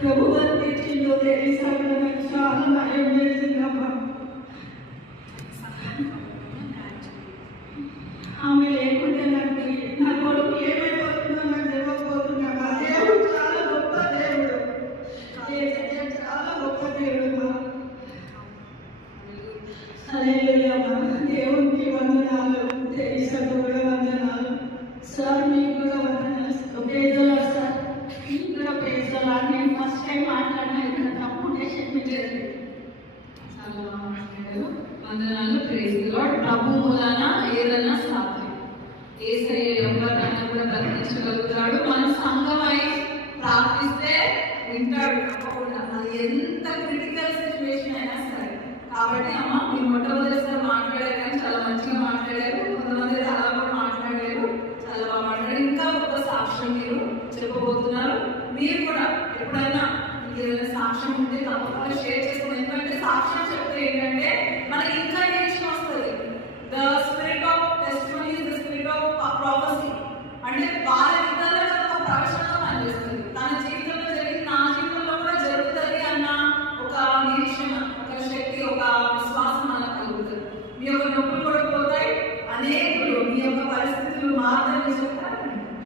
ప్రభు గారు తెచ్చిందో తెలిసాక నాకు చాలా భయం వేసిందమ్మా. ఆమె లేకుంటే నాకు నా కొడుకు ఏమైపోతుందో నాకు తెలియకపోతున్నా. దేవుడు చాలా గొప్ప దేవుడు, చాలా గొప్ప దేవుడు. హల్లెలూయా. దేవునికి వందనాలు, తెలిసాక కూడా వందనాలు సార్, మీకు కూడా వందనాలు. పేదలు సార్, మీకు కూడా పేదలు. నేను ఫస్ట్ టైం మాట్లాడినా ఇక్కడ తప్పుంటే క్షమించండి. వందనాలు. Praise the lord. ప్రభు మూలాన ఏదైనా సాధ్యం. యేసయ్య ఎవరినైనా కూడా బ్రతికించగలుగుతాడు. మనం సంఘమై ప్రార్థిస్తే వింటాడు తప్పకుండా, అది ఎంత క్రిటికల్ సిచ్యువేషన్ అయినా సరే. కాబట్టి అమ్మ, మీరు మొట్టమొదటిసారి మాట్లాడారు కానీ చాలా మంచిగా మాట్లాడారు. కొంతమంది అలా కూడా మాట్లాడారు, చాలా బాగా మాట్లాడారు. ఇంకా ఒక సాక్ష్యం మీరు చెప్పబోతున్నారు. మీరు కూడా ఎప్పుడైనా ఏదైనా సాక్ష్యం ఉంటే తప్పకుండా షేర్ చేసుకోండి. ఎందుకంటే సాక్ష్యం చెప్తే ఏంటంటే మనకి ఇంకా టెన్షన్ వస్తుంది. The spirit of testimony is the spirit of prophecy. అంటే